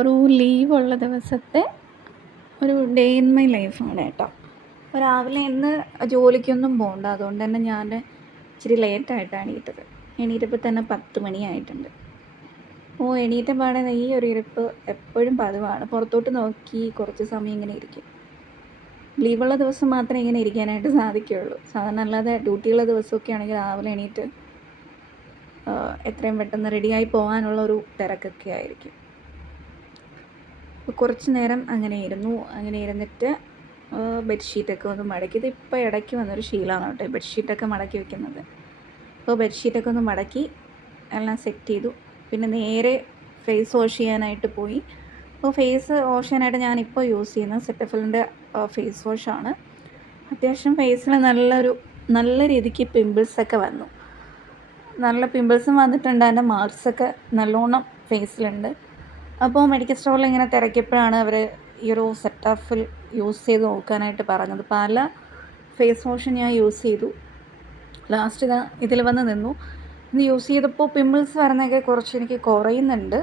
ഒരു ലീവുള്ള ദിവസത്തെ ഒരു ഡേ ഇൻ മൈ ലൈഫാണ് കേട്ടോ. അപ്പോൾ രാവിലെ ഇന്ന് ജോലിക്കൊന്നും പോകണ്ട, അതുകൊണ്ട് തന്നെ ഞാൻ ഇച്ചിരി ലേറ്റായിട്ടാണ് എണീറ്റത്. എണീറ്റപ്പോൾ തന്നെ 10 മണിയായിട്ടുണ്ട്. എണീറ്റ പാടെ ഈ ഒരു ഇരിപ്പ് എപ്പോഴും പതിവാണ്. പുറത്തോട്ട് നോക്കി കുറച്ച് സമയം ഇങ്ങനെ ഇരിക്കും. ലീവുള്ള ദിവസം മാത്രമേ ഇങ്ങനെ ഇരിക്കാനായിട്ട് സാധിക്കുകയുള്ളൂ. സാധാരണ അല്ലാതെ ഡ്യൂട്ടിയുള്ള ദിവസമൊക്കെ ആണെങ്കിൽ രാവിലെ എണീറ്റ് എത്രയും പെട്ടെന്ന് റെഡിയായി പോകാനുള്ള ഒരു തിരക്കൊക്കെ ആയിരിക്കും. അപ്പോൾ കുറച്ച് നേരം അങ്ങനെ ഇരുന്നിട്ട് ബെഡ്ഷീറ്റൊക്കെ ഒന്ന് മടക്കി. ഇതിപ്പോൾ ഇടയ്ക്ക് വന്നൊരു ശീലമാണ് കേട്ടോ, ബെഡ്ഷീറ്റൊക്കെ മടക്കി വെക്കുന്നത്. അപ്പോൾ ബെഡ്ഷീറ്റൊക്കെ ഒന്ന് മടക്കി എല്ലാം സെറ്റ് ചെയ്തു. പിന്നെ നേരെ ഫേസ് വാഷ് ചെയ്യാനായിട്ട് പോയി. അപ്പോൾ ഫേസ് വാഷ് ചെയ്യാനായിട്ട് ഞാനിപ്പോൾ യൂസ് ചെയ്യുന്നത് സെറ്റഫിലിൻ്റെ ഫേസ് വാഷാണ്. അത്യാവശ്യം ഫേസിൽ നല്ല രീതിക്ക് പിമ്പിൾസൊക്കെ വന്നു. നല്ല പിമ്പിൾസും വന്നിട്ടുണ്ട്, അതിൻ്റെ മാർക്സൊക്കെ നല്ലോണം ഫേസിലുണ്ട്. അപ്പോൾ മെഡിക്കൽ സ്റ്റോറിൽ ഇങ്ങനെ തിരക്കിയപ്പോഴാണ് അവർ ഈ ഒരു സെറ്റാഫിൽ യൂസ് ചെയ്ത് നോക്കാനായിട്ട് പറഞ്ഞത്. പല ഫേസ് വാഷും ഞാൻ യൂസ് ചെയ്തു. ലാസ്റ്റ് ഇതിൽ വന്ന് നിന്നു. ഇത് യൂസ് ചെയ്തപ്പോൾ പിമ്പിൾസ് വരുന്നതൊക്കെ കുറച്ച് എനിക്ക് കുറയുന്നുണ്ട്.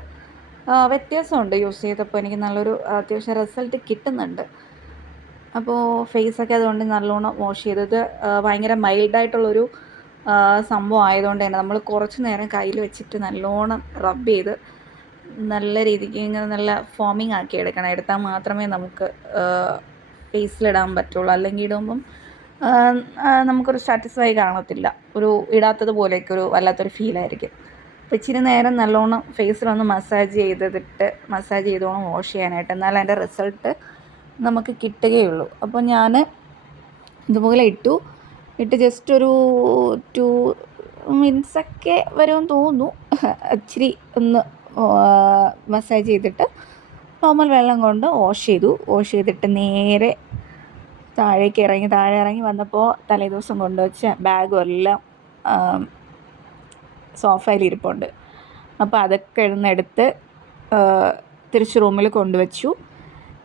വ്യത്യാസമുണ്ട്. യൂസ് ചെയ്തപ്പോൾ എനിക്ക് നല്ലൊരു അത്യാവശ്യം റിസൾട്ട് കിട്ടുന്നുണ്ട്. അപ്പോൾ ഫേസൊക്കെ അതുകൊണ്ട് നല്ലോണം വാഷ് ചെയ്തത് ഭയങ്കര മൈൽഡായിട്ടുള്ളൊരു സംഭവം ആയതുകൊണ്ട് തന്നെ നമ്മൾ കുറച്ച് നേരം കയ്യിൽ വെച്ചിട്ട് നല്ലോണം റബ്ബ് ചെയ്ത് നല്ല രീതിക്ക് ഇങ്ങനെ നല്ല ഫോമിങ് ആക്കി എടുക്കണം. എടുത്താൽ മാത്രമേ നമുക്ക് ഫേസിലിടാൻ പറ്റുള്ളൂ. അല്ലെങ്കിൽ ഇടുമ്പം നമുക്കൊരു സാറ്റിസ്ഫൈ കാണത്തില്ല. ഒരു ഇടാത്തത് പോലെയൊക്കെ ഒരു വല്ലാത്തൊരു ഫീലായിരിക്കും. അപ്പോൾ ഇച്ചിരി നേരം നല്ലോണം ഫേസിലൊന്ന് മസാജ് ചെയ്തോണം വാഷ് ചെയ്യാനായിട്ട്. എന്നാൽ അതിൻ്റെ റിസൾട്ട് നമുക്ക് കിട്ടുകയുള്ളൂ. അപ്പോൾ ഞാൻ ഇതുപോലെ ഇട്ട് ജസ്റ്റ് ഒരു 2 മിനിറ്റ്സൊക്കെ വരുമെന്ന് തോന്നുന്നു. ഇച്ചിരി ഒന്ന് മസാജ് ചെയ്തിട്ട് നോർമൽ വെള്ളം കൊണ്ട് വാഷ് ചെയ്തിട്ട് നേരെ താഴെ ഇറങ്ങി വന്നപ്പോൾ തലേദിവസം കൊണ്ടുവച്ച ബാഗും എല്ലാം സോഫയിലിരിപ്പുണ്ട്. അപ്പോൾ അതൊക്കെ എടുത്ത് തിരിച്ച് റൂമിൽ കൊണ്ടുവച്ചു.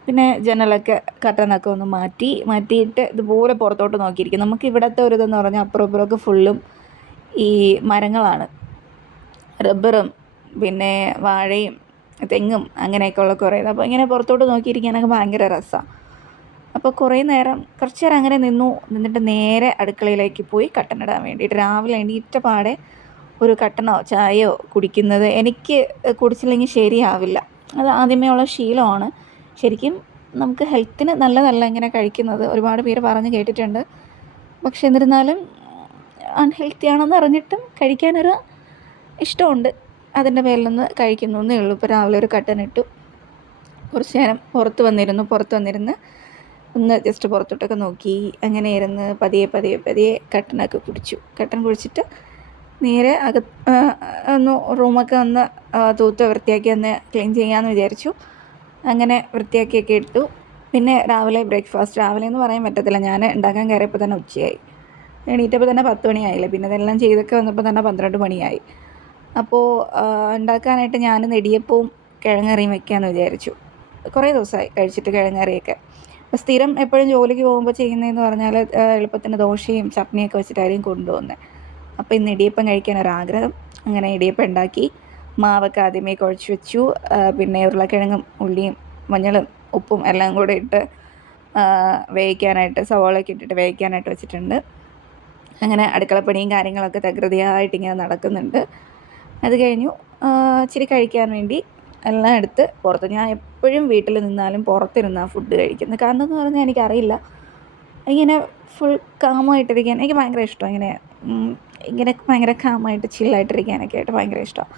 പിന്നെ ജനലൊക്കെ കർട്ടനൊക്കെ ഒന്ന് മാറ്റിയിട്ട് ഇതുപോലെ പുറത്തോട്ട് നോക്കിയിരിക്കും. നമുക്ക് ഇവിടുത്തെ ഒരു ഇതെന്ന് പറഞ്ഞാൽ അപ്പുറം ഇപ്പുറമൊക്കെ ഫുള്ളും ഈ മരങ്ങളാണ്, റബ്ബറും പിന്നെ വാഴയും തെങ്ങും അങ്ങനെയൊക്കെയുള്ള കുറേ. അപ്പോൾ ഇങ്ങനെ പുറത്തോട്ട് നോക്കിയിരിക്കാനൊക്കെ ഭയങ്കര രസമാണ്. അപ്പോൾ കുറച്ച് നേരം അങ്ങനെ നിന്നിട്ട് നേരെ അടുക്കളയിലേക്ക് പോയി കട്ടനിടാൻ വേണ്ടിയിട്ട്. രാവിലെ എണീറ്റ പാടെ ഒരു കട്ടനോ ചായയോ കുടിക്കുന്നത് എനിക്ക് കുടിച്ചില്ലെങ്കിൽ ശരിയാവില്ല. അത് ആദ്യമേ ഉള്ള ശീലമാണ്. ശരിക്കും നമുക്ക് ഹെൽത്തിന് നല്ലതല്ല ഇങ്ങനെ കഴിക്കുന്നത്, ഒരുപാട് പേര് പറഞ്ഞ് കേട്ടിട്ടുണ്ട്. പക്ഷെ എന്നിരുന്നാലും അൺഹെൽത്തിയാണെന്ന് അറിഞ്ഞിട്ടും കഴിക്കാനൊരു ഇഷ്ടമുണ്ട്. അതിൻ്റെ പേരിലൊന്ന് കഴിക്കുന്നേ ഉള്ളൂ. ഇപ്പോൾ രാവിലെ ഒരു കട്ടനിട്ടു. കുറച്ച് നേരം പുറത്ത് വന്നിരുന്ന് ഒന്ന് ജസ്റ്റ് പുറത്തോട്ടൊക്കെ നോക്കി അങ്ങനെ ഇരുന്ന് പതിയെ കട്ടനൊക്കെ കട്ടൻ കുടിച്ചിട്ട് നേരെ ഒന്ന് റൂമൊക്കെ ഒന്ന് തൂത്ത് വൃത്തിയാക്കി ഒന്ന് ക്ലീൻ ചെയ്യാമെന്ന് വിചാരിച്ചു. അങ്ങനെ വൃത്തിയാക്കിയൊക്കെ ഇട്ടു. പിന്നെ രാവിലെ ബ്രേക്ക്ഫാസ്റ്റ്, രാവിലെ എന്ന് പറയാൻ പറ്റത്തില്ല, ഞാൻ ഉണ്ടാക്കാൻ കയറിയപ്പോൾ തന്നെ ഉച്ചയായി. എണീറ്റപ്പോൾ തന്നെ 10 മണിയായില്ലേ. പിന്നെ ഇതെല്ലാം ചെയ്തൊക്കെ വന്നപ്പോൾ തന്നെ 12 മണിയായി. അപ്പോൾ ഉണ്ടാക്കാനായിട്ട് ഞാൻ നെടിയപ്പവും കിഴങ്ങറിയും വെക്കാമെന്ന് വിചാരിച്ചു. കുറേ ദിവസമായി കഴിച്ചിട്ട് കിഴങ്ങറിയൊക്കെ. അപ്പോൾ സ്ഥിരം എപ്പോഴും ജോലിക്ക് പോകുമ്പോൾ ചെയ്യുന്നതെന്ന് പറഞ്ഞാൽ എളുപ്പത്തിന് ദോശയും ചട്നിയൊക്കെ വെച്ചിട്ടായിരിക്കും കൊണ്ടുപോകുന്നത്. അപ്പോൾ ഇന്ന് ഇടിയപ്പം കഴിക്കാനൊരാഗ്രഹം. അങ്ങനെ ഇടിയപ്പം ഉണ്ടാക്കി. മാവൊക്കെ ആദ്യമേ കുഴച്ച് വെച്ചു. പിന്നെ ഉരുളക്കിഴങ്ങും ഉള്ളിയും മഞ്ഞളും ഉപ്പും എല്ലാം കൂടെ ഇട്ട് സവോളയൊക്കെ ഇട്ടിട്ട് വേവിക്കാനായിട്ട് വെച്ചിട്ടുണ്ട്. അങ്ങനെ അടുക്കളപ്പണിയും കാര്യങ്ങളൊക്കെ തകൃതിയായിട്ടിങ്ങനെ നടക്കുന്നുണ്ട്. അത് കഴിഞ്ഞു ഇച്ചിരി കഴിക്കാൻ വേണ്ടി എല്ലാം എടുത്ത് പുറത്ത്. ഞാൻ എപ്പോഴും വീട്ടിൽ നിന്നാലും പുറത്തിരുന്നാണ് ഫുഡ് കഴിക്കുന്നത്. കാരണം എന്ന് പറഞ്ഞാൽ എനിക്കറിയില്ല, ഇങ്ങനെ ഫുൾ കാമായിട്ടിരിക്കാൻ എനിക്ക് ഭയങ്കര ഇഷ്ടമാണ്. ഇങ്ങനെ ഭയങ്കര കാമായിട്ട് ചില്ലായിട്ടിരിക്കാനൊക്കെ ആയിട്ട് ഭയങ്കര ഇഷ്ടമാണ്.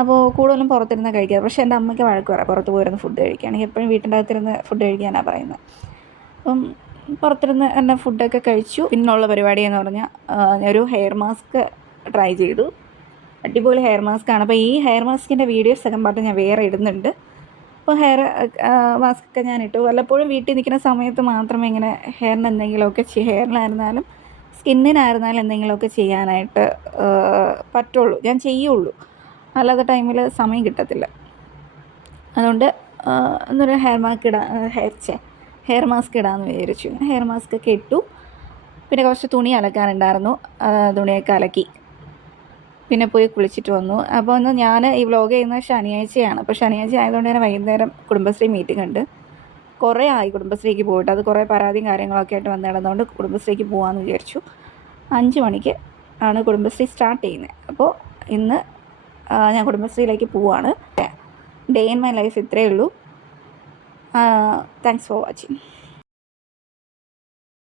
അപ്പോൾ കൂടുതലും പുറത്തിരുന്ന് കഴിക്കുക. പക്ഷേ എൻ്റെ അമ്മയ്ക്ക് വഴക്ക് പറയാം പുറത്ത് പോയിരുന്ന് ഫുഡ് കഴിക്കുകയാണെങ്കിൽ. എപ്പോഴും വീട്ടിൻ്റെ അകത്തിരുന്ന് ഫുഡ് കഴിക്കാനാണ് പറയുന്നത്. അപ്പം പുറത്തിരുന്ന് എന്നെ ഫുഡൊക്കെ കഴിച്ചു. പിന്നുള്ള പരിപാടി എന്ന് പറഞ്ഞാൽ ഞാനൊരു ഹെയർ മാസ്ക് ട്രൈ ചെയ്തു. അടിപൊളി ഹെയർ മാസ്കാണ്. അപ്പോൾ ഈ ഹെയർ മാസ്കിൻ്റെ വീഡിയോസ് സെക്കൻഡ് പാർട്ട് ഞാൻ വേറെ ഇടുന്നുണ്ട്. അപ്പോൾ ഹെയർ മാസ്കൊക്കെ ഞാൻ ഇട്ടു. വല്ലപ്പോഴും വീട്ടിൽ നിൽക്കുന്ന സമയത്ത് മാത്രമേ ഇങ്ങനെ ഹെയറിന് എന്തെങ്കിലുമൊക്കെ ഹെയറിനായിരുന്നാലും സ്കിന്നിനായിരുന്നാലും എന്തെങ്കിലുമൊക്കെ ചെയ്യാനായിട്ട് പറ്റുള്ളൂ, ഞാൻ ചെയ്യുള്ളൂ. അല്ലാത്ത ടൈമിൽ സമയം കിട്ടത്തില്ല. അതുകൊണ്ട് എന്നൊരു ഹെയർ മാസ്ക് ഇടാമെന്ന് വിചാരിച്ചു. ഹെയർ മാസ്കൊക്കെ ഇട്ടു. പിന്നെ കുറച്ച് തുണി അലക്കാനുണ്ടായിരുന്നു, തുണിയൊക്കെ അലക്കി. പിന്നെ പോയി കുളിച്ചിട്ട് വന്നു. അപ്പോൾ ഒന്ന് ഞാൻ ഈ വ്ലോഗ് ചെയ്യുന്നത് ശനിയാഴ്ചയാണ്. അപ്പോൾ ശനിയാഴ്ച ആയതുകൊണ്ട് തന്നെ വൈകുന്നേരം കുടുംബശ്രീ മീറ്റിംഗ് ഉണ്ട്. കുറേ ആയി കുടുംബശ്രീക്ക് പോയിട്ട്, അത് കുറേ പരാതിയും കാര്യങ്ങളൊക്കെ ആയിട്ട് വന്ന് കിടന്നുകൊണ്ട് കുടുംബശ്രീക്ക് പോകാമെന്ന് വിചാരിച്ചു. 5 മണിക്ക് ആണ് കുടുംബശ്രീ സ്റ്റാർട്ട് ചെയ്യുന്നത്. അപ്പോൾ ഇന്ന് ഞാൻ കുടുംബശ്രീയിലേക്ക് പോവുകയാണ്. ഡേ ഇൻ മൈ ലൈഫ് ഇത്രയേ ഉള്ളൂ. Thanks for watching.